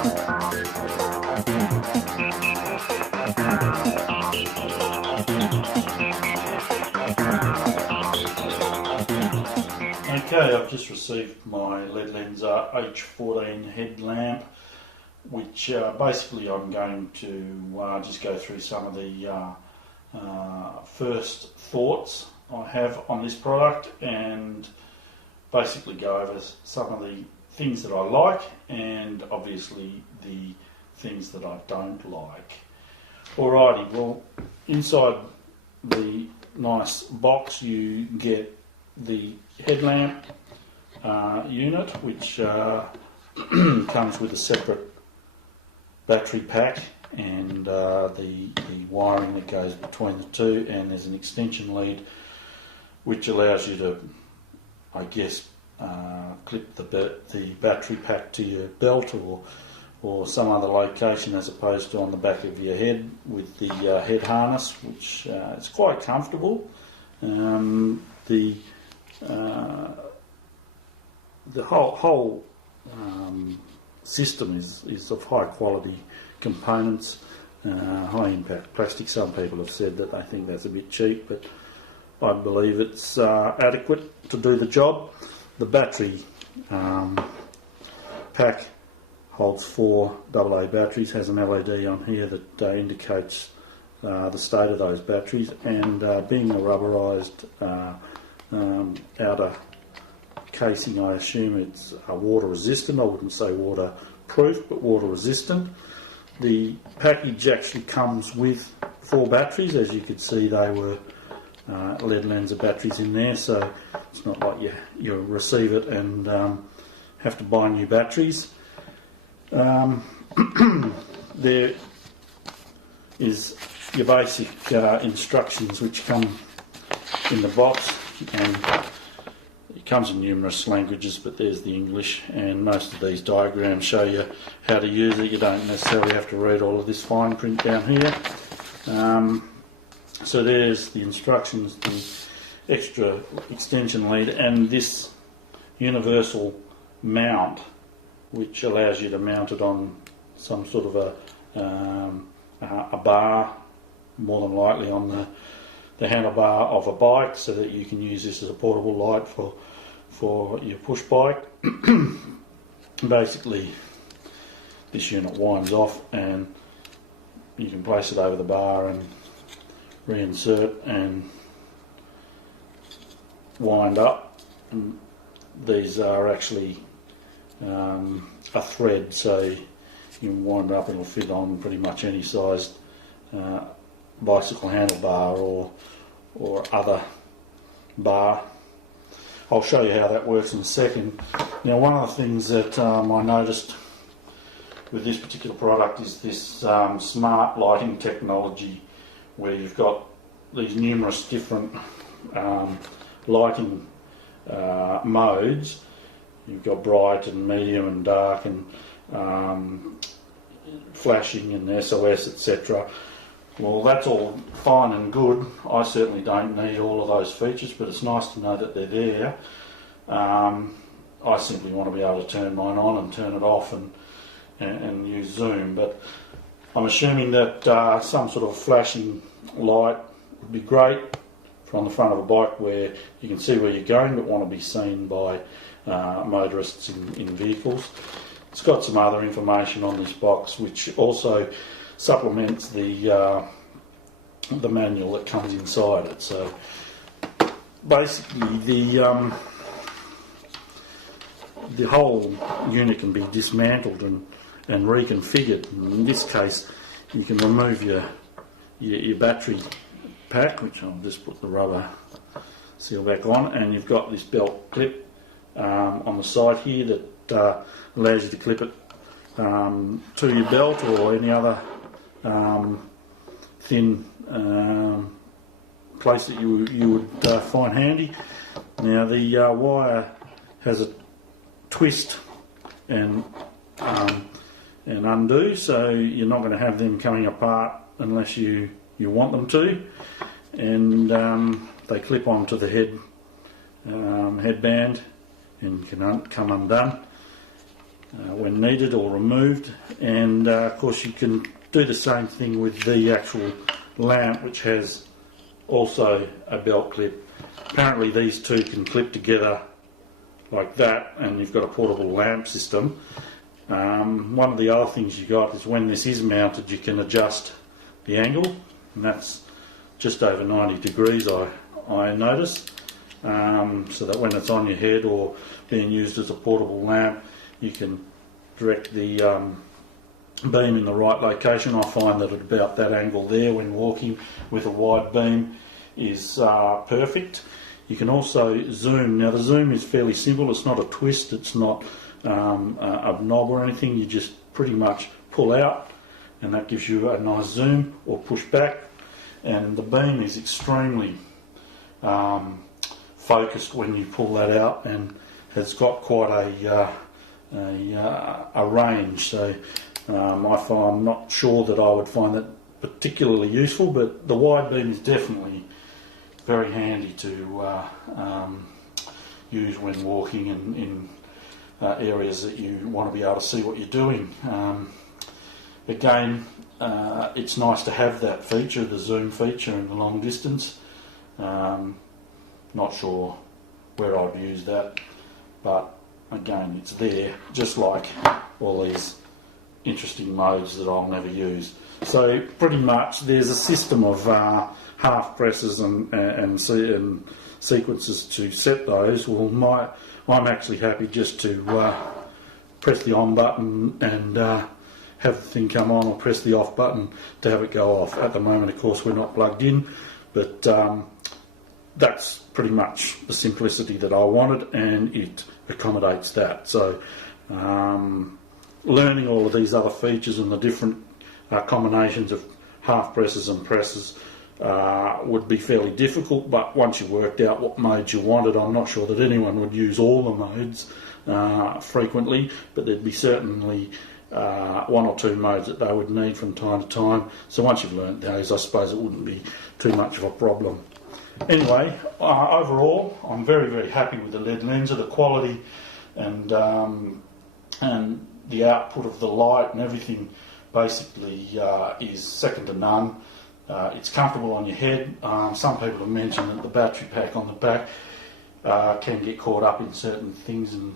Okay, I've just received my Led Lenser H14 headlamp, which basically I'm going to just go through some of the first thoughts I have on this product and basically go over some of the things that I like and obviously the things that I don't like. Alrighty, well, inside the nice box you get the headlamp unit, which comes with a separate battery pack and the wiring that goes between the two, and there's an extension lead which allows you to, I guess, clip the battery pack to your belt or some other location as opposed to on the back of your head with the head harness, which is quite comfortable. The whole system is of high quality components, high impact plastic. Some people have said that they think that's a bit cheap, but I believe it's adequate to do the job. The battery pack holds 4 AA batteries, has an LED on here that indicates the state of those batteries, and being a rubberised outer casing, I assume it's water resistant. I wouldn't say waterproof, but water resistant. The package actually comes with 4 batteries. As you could see, they were lead lenser batteries in there, so it's not like you receive it and have to buy new batteries. There is your basic instructions which come in the box, and it comes in numerous languages, but there's the English, and most of these diagrams show you how to use it. You don't necessarily have to read all of this fine print down here. So there's the instructions, the extra extension lead, and this universal mount which allows you to mount it on some sort of a bar, more than likely on the handlebar of a bike, so that you can use this as a portable light for your push bike. Basically, this unit winds off and you can place it over the bar and reinsert and wind up. And these are actually a thread, so you can wind it up and it'll fit on pretty much any sized bicycle handlebar or other bar. I'll show you how that works in a second. Now, one of the things that I noticed with this particular product is this smart lighting technology, where you've got these numerous different lighting modes. You've got bright and medium and dark and flashing and SOS, etc. Well, that's all fine and good. I certainly don't need all of those features, but it's nice to know that they're there. I simply want to be able to turn mine on and turn it off and use zoom, but I'm assuming that some sort of flashing light would be great for on the front of a bike, where you can see where you're going but want to be seen by motorists in vehicles. It's got some other information on this box which also supplements the manual that comes inside it. So basically the whole unit can be dismantled and reconfigured. In this case, you can remove your battery pack, which I'll just put the rubber seal back on, and you've got this belt clip on the side here that allows you to clip it to your belt or any other thin place that you would find handy. Now, the wire has a twist and undo, so you're not going to have them coming apart unless you want them to, and they clip onto the headband and can come undone when needed or removed. And of course you can do the same thing with the actual lamp, which has also a belt clip. Apparently these two can clip together like that, and you've got a portable lamp system. One of the other things you got is when this is mounted, you can adjust the angle, and that's just over 90 degrees I notice, so that when it's on your head or being used as a portable lamp, you can direct the beam in the right location. I find that at about that angle there when walking with a wide beam is perfect. You can also zoom. Now the zoom is fairly simple, it's not a twist, it's not a knob or anything. You just pretty much pull out and that gives you a nice zoom, or push back, and the beam is extremely focused when you pull that out, and has got quite a range. So I'm not sure that I would find that particularly useful, but the wide beam is definitely very handy to use when walking in areas that you want to be able to see what you're doing. Again, it's nice to have that feature, the zoom feature in the long distance. Not sure where I'd use that, but again, it's there, just like all these interesting modes that I'll never use. So pretty much there's a system of half presses and sequences to set those. Well, I'm actually happy just to press the on button and have the thing come on, or press the off button to have it go off. At the moment, of course, we're not plugged in, but that's pretty much the simplicity that I wanted, and it accommodates that. So learning all of these other features and the different combinations of half presses and presses would be fairly difficult, but once you worked out what modes you wanted, I'm not sure that anyone would use all the modes frequently, but there'd be certainly one or two modes that they would need from time to time. So once you've learnt those, I suppose it wouldn't be too much of a problem. Anyway, overall, I'm very, very happy with the lead lenser. The quality and the output of the light and everything basically is second to none. It's comfortable on your head. Some people have mentioned that the battery pack on the back can get caught up in certain things and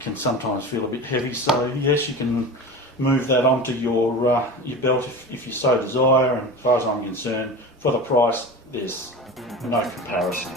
can sometimes feel a bit heavy. So yes, you can move that onto your belt if you so desire. And as far as I'm concerned, for the price, there's no comparison.